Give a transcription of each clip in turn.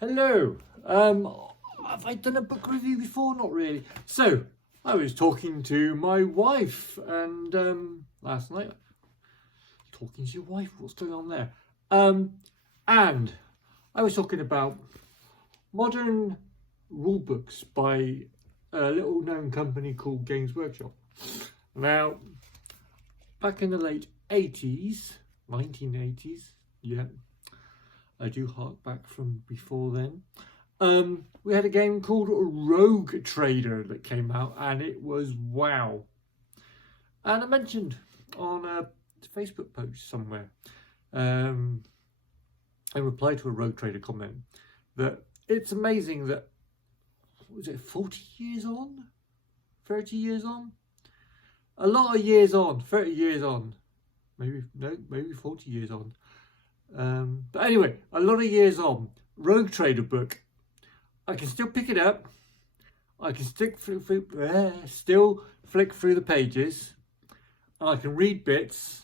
Hello. Have I done a book review before? Not really. So I was talking to my wife, and last night. Talking to your wife? What's going on there? And I was talking about modern rule books by a little known company called Games Workshop. Now, back in the late 80s, 1980s, yeah, I do hark back from before then. We had a game called Rogue Trader that came out, and it was wow. And I mentioned on a Facebook post somewhere, in reply to a Rogue Trader comment, that it's amazing that, was it 40 years on? 30 years on? A lot of years on, 30 years on. Maybe 40 years on. But anyway, a lot of years on. Rogue Trader book. I can still pick it up. I can still flick through the pages. And I can read bits.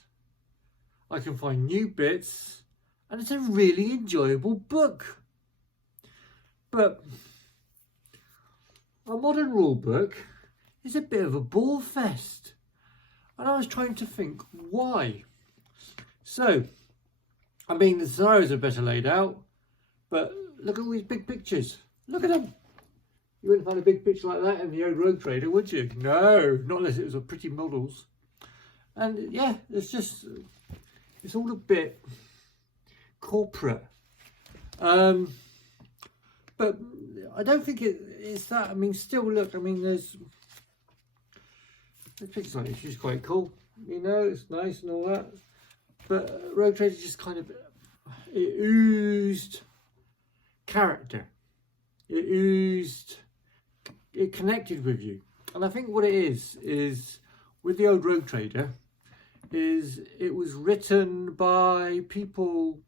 I can find new bits. And it's a really enjoyable book. But a modern rule book is a bit of a bore fest. And I was trying to think why. So, I mean, the scenarios are better laid out, but look at all these big pictures. Look at them. You wouldn't find a big picture like that in the old Rogue Trader, would you? No, not unless it was a pretty models. And yeah, it's all a bit corporate. But I don't think it's that. I mean, still look, I mean, there's pictures like this, which is quite cool. You know, it's nice and all that. But Rogue Trader just kind of, it oozed character. It connected with you. And I think what it is with the old Rogue Trader, it was written by people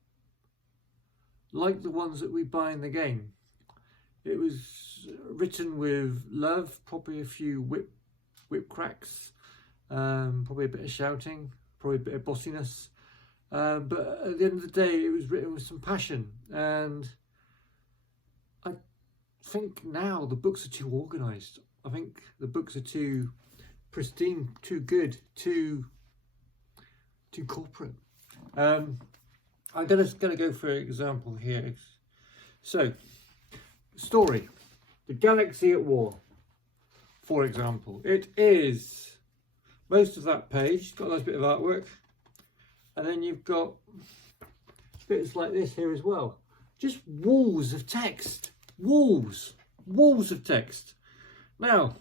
like the ones that we buy in the game. It was written with love, probably a few whip cracks, probably a bit of shouting, probably a bit of bossiness. But at the end of the day, it was written with some passion, and I think now the books are too organised. I think the books are too pristine, too good, too corporate. I'm gonna go for an example here. So, story: The Galaxy at War. For example, it is most of that page. It's got a nice bit of artwork. And then you've got bits like this here as well. Just walls of text. Walls of text. Now,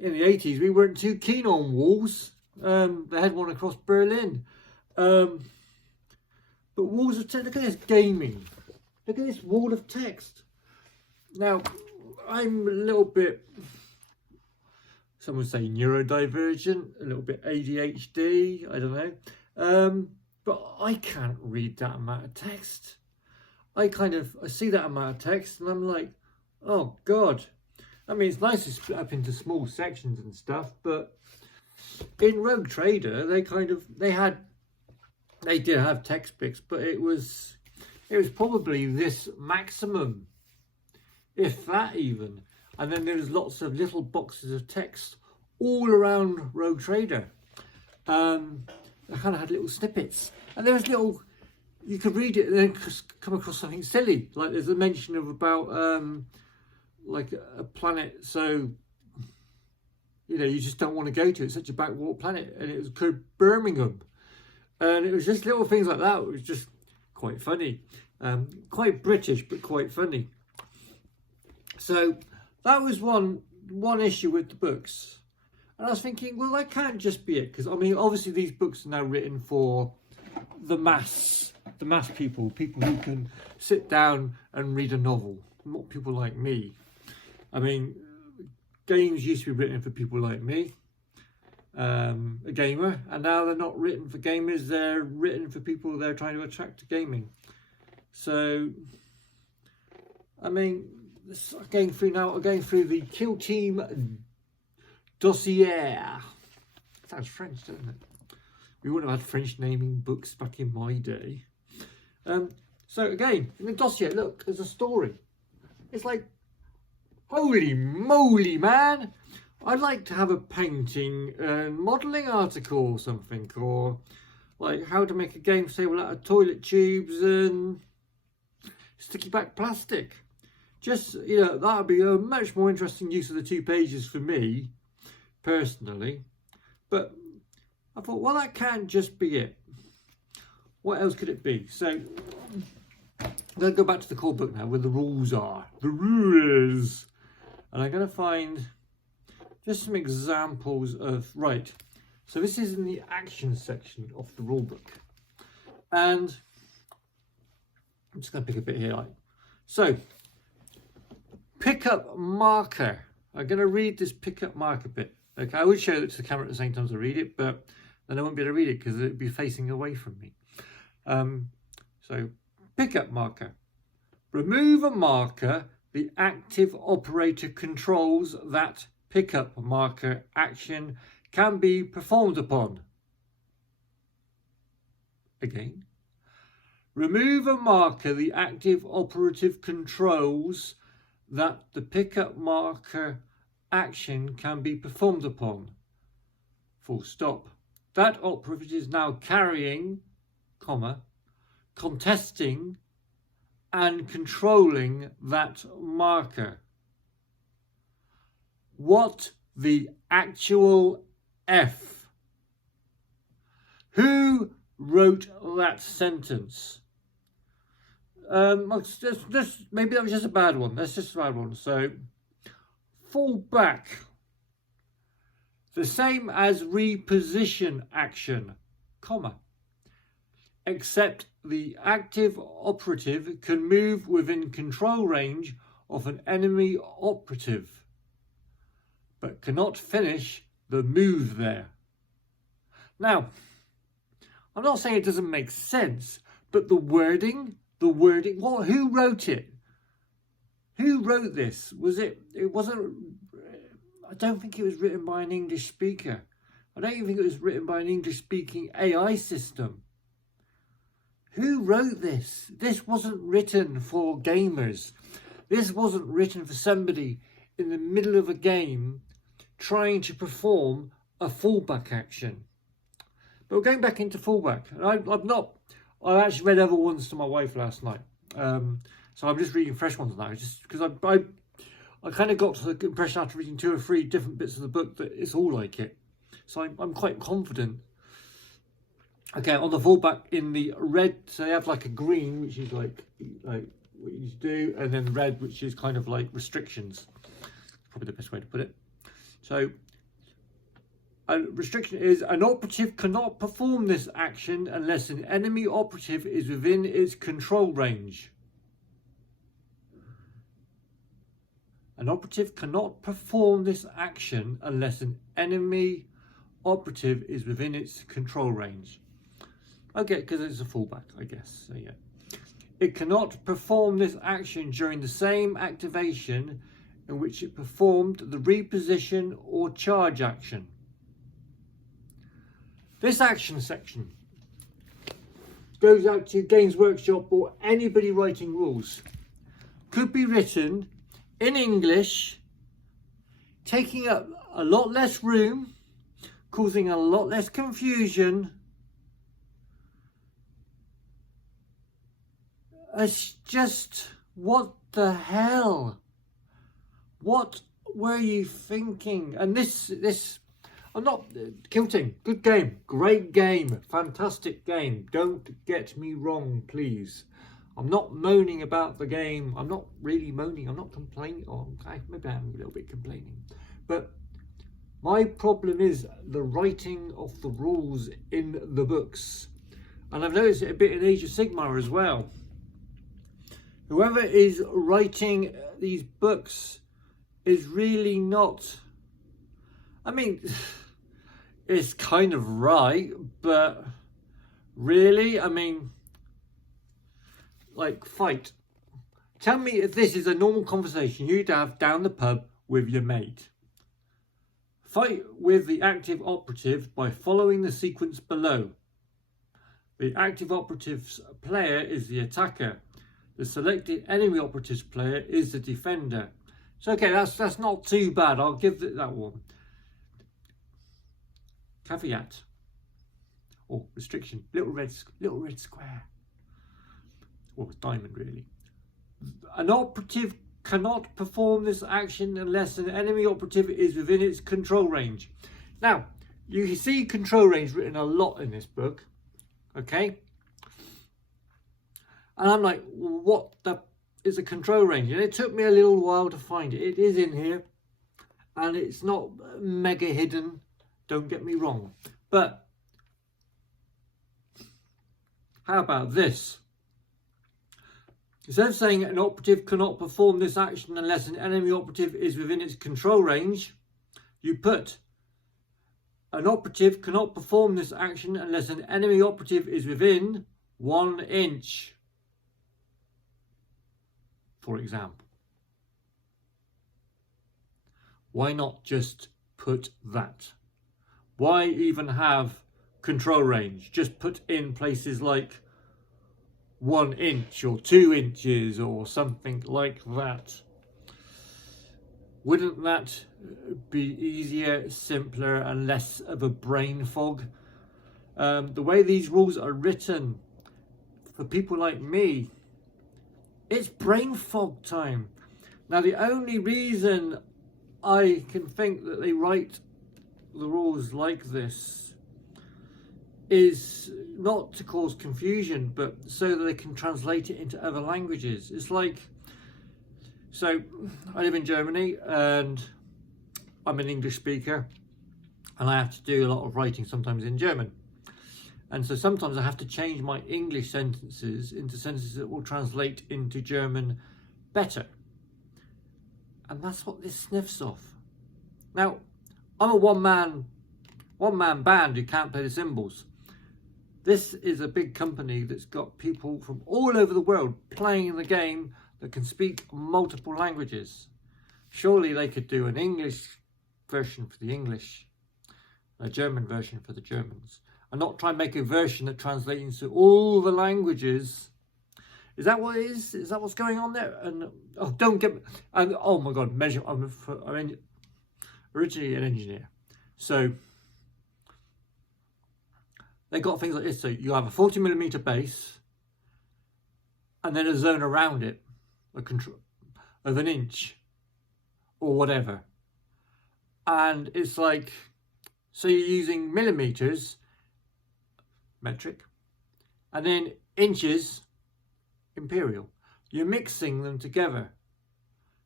in the 80s, we weren't too keen on walls. They had one across Berlin. But walls of text, look at this gaming. Look at this wall of text. Now, I'm a little bit, some would say neurodivergent, a little bit ADHD, I don't know. But I can't read that amount of text. I see that amount of text and I'm like, oh God. I mean, it's nice to split up into small sections and stuff, but in Rogue Trader, they did have text bits, but it was probably this maximum, if that even. And then there was lots of little boxes of text all around Rogue Trader. I kind of had little snippets, and there was you could read it and then come across something silly, like there's a mention of about like a planet, so you know you just don't want to go to. It's such a backwater planet, and it was called Birmingham, and it was just little things like that. It was just quite funny, quite British, but quite funny. So that was one issue with the books. And I was thinking, well, that can't just be it, because I mean, obviously these books are now written for the mass people who can sit down and read a novel, not people like me. I mean, games used to be written for people like me, a gamer, and now they're not written for gamers, they're written for people they're trying to attract to gaming. So, I mean, I'm going through the Kill Team Dossier. Sounds French, doesn't it? We wouldn't have had French naming books back in my day. So again, in the dossier, look, there's a story. It's like, holy moly, man. I'd like to have a painting and modelling article or something, or like how to make a game table out of toilet tubes and sticky back plastic. Just, you know, that would be a much more interesting use of the 2 pages for me, personally. But I thought, well, that can't just be it. What else could it be? So I'm going to go back to the core book now, where the rules are. The rules! And I'm going to find just some examples of, right, so this is in the action section of the rule book. And I'm just going to pick a bit here. Like, so, pickup marker. I'm going to read this pickup marker bit. Okay, I would show it to the camera at the same time as I read it, but then I won't be able to read it because it would be facing away from me. So, pickup marker. Remove a marker. The active operator controls that pickup marker action can be performed upon. Again. Remove a marker. The active operative controls that the pickup marker action can be performed upon. Full stop. That operative is now carrying, comma, contesting and controlling that marker. What the actual F? Who wrote that sentence? Maybe that was just a bad one. That's just a bad one. So, fall back. The same as reposition action, comma. Except the active operative can move within control range of an enemy operative, but cannot finish the move there. Now, I'm not saying it doesn't make sense, but the wording, well, who wrote it? Who wrote this? It wasn't, I don't think it was written by an English speaker. I don't even think it was written by an English speaking AI system. Who wrote this? This wasn't written for gamers. This wasn't written for somebody in the middle of a game trying to perform a fallback action. But we're going back into fallback. And I actually read other ones to my wife last night. So I'm just reading fresh ones now, just because I kind of got the impression after reading 2 or 3 different bits of the book that it's all like it. So I'm quite confident. Okay, on the fallback in the red, so they have like a green, which is like what you do, and then red, which is kind of like restrictions. Probably the best way to put it. So, a restriction is an operative cannot perform this action unless an enemy operative is within its control range. An operative cannot perform this action unless an enemy operative is within its control range. Okay, because it's a fallback, I guess. So yeah, it cannot perform this action during the same activation in which it performed the reposition or charge action. This action section goes out to Games Workshop or anybody writing rules. Could be written in English, taking up a lot less room, causing a lot less confusion. It's just, what the hell? What were you thinking? And this, I'm not kilting. Good game, great game, fantastic game. Don't get me wrong, please. I'm not moaning about the game. I'm not really moaning. I'm not complaining. Or maybe I'm a little bit complaining. But my problem is the writing of the rules in the books. And I've noticed it a bit in Age of Sigmar as well. Whoever is writing these books is really not... I mean, it's kind of right, but really, I mean, like, fight. Tell me if this is a normal conversation you'd have down the pub with your mate. Fight with the active operative by following the sequence below. The active operative's player is the attacker. The selected enemy operative's player is the defender. So okay, that's not too bad. I'll give it that one. Caveat or restriction: little red square. Well, it's diamond really. An operative cannot perform this action unless an enemy operative is within its control range. Now, you see control range written a lot in this book, okay? And I'm like, what the is a control range? And it took me a little while to find it. It is in here, and it's not mega hidden, don't get me wrong. But how about this? Instead of saying an operative cannot perform this action unless an enemy operative is within its control range, you put an operative cannot perform this action unless an enemy operative is within 1 inch, for example. Why not just put that? Why even have control range? Just put in places like 1 inch or 2 inches or something like that. Wouldn't that be easier, simpler, and less of a brain fog? The way these rules are written, for people like me, it's brain fog time. Now, the only reason I can think that they write the rules like this is not to cause confusion, but so that they can translate it into other languages. It's like, so I live in Germany and I'm an English speaker, and I have to do a lot of writing sometimes in German. And so sometimes I have to change my English sentences into sentences that will translate into German better. And that's what this sniffs of. Now, I'm a one-man band who can't play the cymbals. This is a big company that's got people from all over the world playing the game that can speak multiple languages. Surely they could do an English version for the English, a German version for the Germans, and not try and make a version that translates into all the languages. Is that what it is? Is that what's going on there? And oh, don't get me, and oh my God, I'm originally an engineer, so they got things like this. So you have a 40mm base, and then a zone around it, a control of 1 inch or whatever, and it's like, so you're using millimeters, metric, and then inches, imperial. You're mixing them together.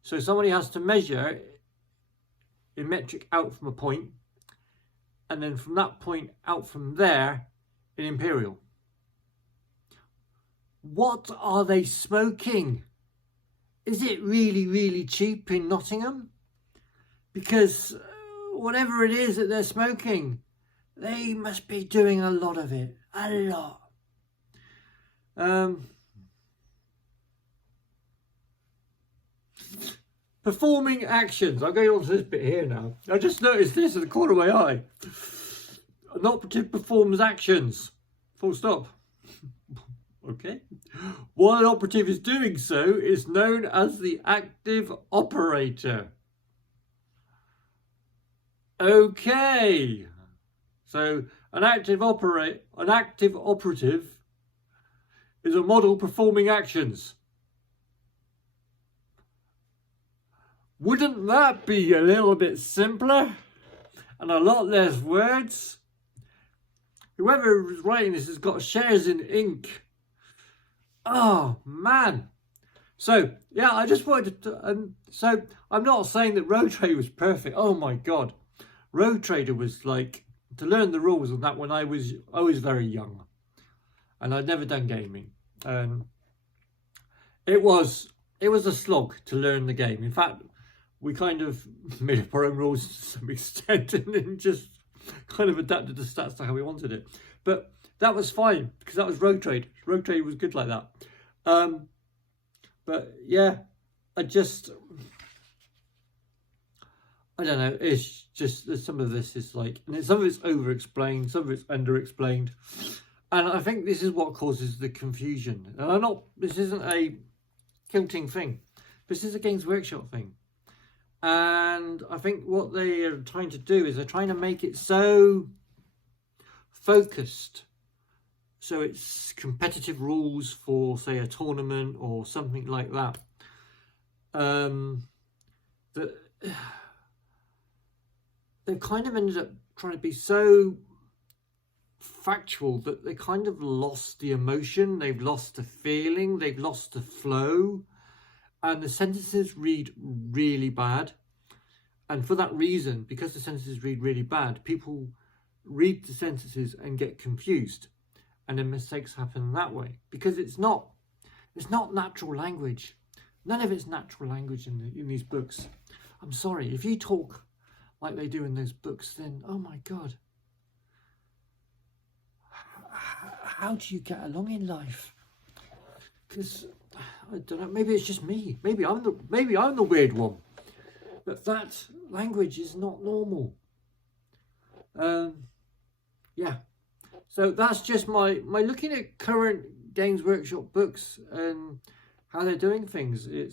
So somebody has to measure in metric out from a point, and then from that point out from there in imperial. What are they smoking? Is it really, really cheap in Nottingham? Because whatever it is that they're smoking, they must be doing a lot of it. A lot. Performing actions. I'm going on to this bit here now. I just noticed this in the corner of my eye. An operative performs actions. Full stop. Okay. While an operative is doing so is known as the active operator. Okay. So an active operative is a model performing actions. Wouldn't that be a little bit simpler and a lot less words? Whoever is writing this has got shares in ink. Oh man. So yeah, I just wanted to, so I'm not saying that Road Trader was perfect. Oh my God. Road Trader was like, to learn the rules on that when I was very young, and I'd never done gaming. It was a slog to learn the game. In fact, we kind of made up our own rules to some extent and then just kind of adapted the stats to how we wanted it. But that was fine because that was Road Trade. Road Trade was good like that. But yeah, I don't know. It's just some of this is like, and some of it's over explained, some of it's under explained. And I think this is what causes the confusion. This isn't a Kilting thing. This is a Games Workshop thing. And I think what they are trying to do is they're trying to make it so focused. So it's competitive rules for, say, a tournament or something like that. That they've kind of ended up trying to be so factual that they kind of lost the emotion, they've lost the feeling, they've lost the flow, and the sentences read really bad. And for that reason, because the sentences read really bad, people read the sentences and get confused, and then mistakes happen that way, because it's not natural language. None of it's natural language in these books. I'm sorry, if you talk like they do in those books, then oh my God, how do you get along in life? Because I don't know, maybe it's just me. Maybe I'm the weird one. But that language is not normal. Yeah. So that's just my looking at current Games Workshop books and how they're doing things. I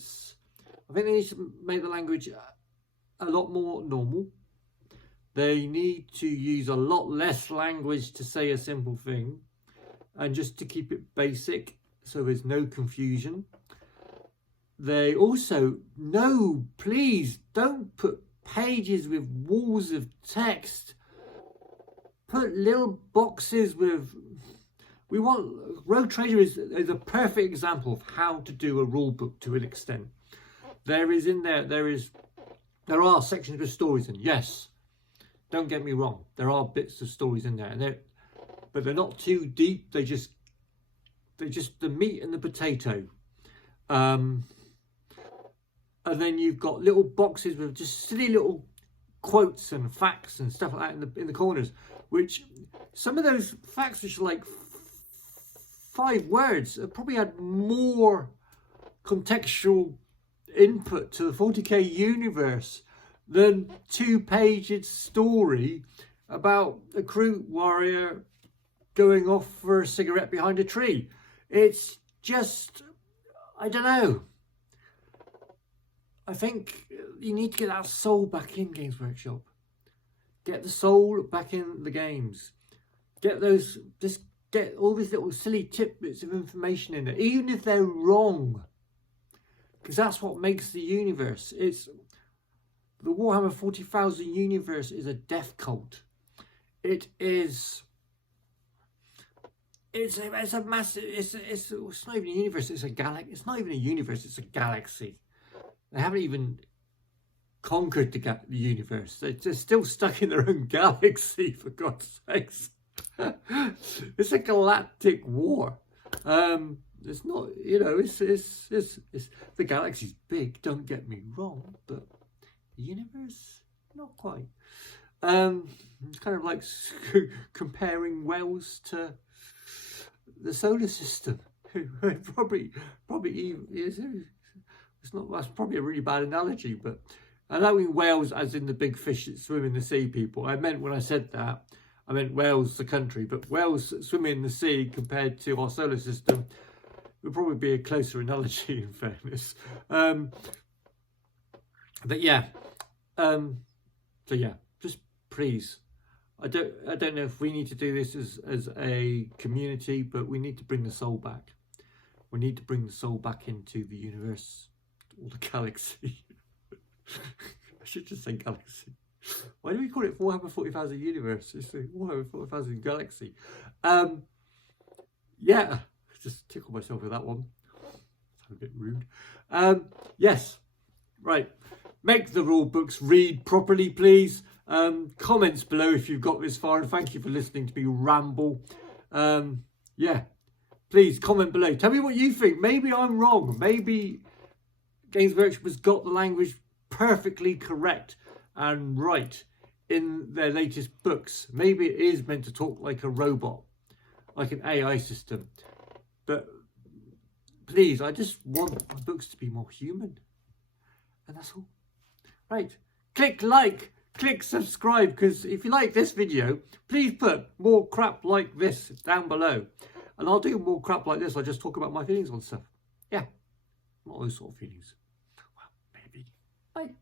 think they need to make the language a lot more normal. They need to use a lot less language to say a simple thing, and just to keep it basic so there's no confusion. They also, no, please don't put pages with walls of text. Put little boxes with, Rogue Trader is a perfect example of how to do a rule book to an extent. There are sections with stories in, yes, don't get me wrong, there are bits of stories in there, but they're not too deep. They're just the meat and the potato. And then you've got little boxes with just silly little quotes and facts and stuff like that in the corners, which some of those facts, which are like 5 words, have probably had more contextual input to the 40k universe than 2-page story about a crew warrior going off for a cigarette behind a tree. It's just, I don't know. I think you need to get that soul back in Games Workshop. Get the soul back in the games. Get all these little silly tidbits of information in there, even if they're wrong. Because that's what makes the universe. The Warhammer 40,000 universe is a death cult. It's a massive, it's not even a universe, it's a galaxy. It's not even a universe, it's a galaxy. They haven't even conquered the universe. They're still stuck in their own galaxy, for God's sakes. It's a galactic war. It's not, it's the galaxy's big, don't get me wrong, but the universe, not quite. It's kind of like comparing Wales to the solar system. probably that's probably a really bad analogy, but I don't mean Wales as in the big fish that swim in the sea, people. I meant, when I said that, I meant Wales the country, but Wales swimming in the sea compared to our solar system would probably be a closer analogy, in fairness. But yeah, so yeah, just please, I don't know if we need to do this as a community, but we need to bring the soul back. We need to bring the soul back into the universe, or the galaxy. I should just say galaxy. Why do we call it Warhammer 40,000 universe? It's the Warhammer 40,000 galaxy. Yeah, just tickle myself with that one. That's a bit rude. Yes, right. Make the rule books read properly, please. Comments below if you've got this far, and thank you for listening to me ramble. Yeah, please comment below. Tell me what you think. Maybe I'm wrong. Maybe Games Workshop has got the language perfectly correct and right in their latest books. Maybe it is meant to talk like a robot, like an AI system. But please, I just want my books to be more human. And that's all. Right. Click like, click subscribe, because if you like this video, please put more crap like this down below. And I'll do more crap like this. I'll just talk about my feelings on stuff. Yeah, not those sort of feelings. Well, maybe. Bye.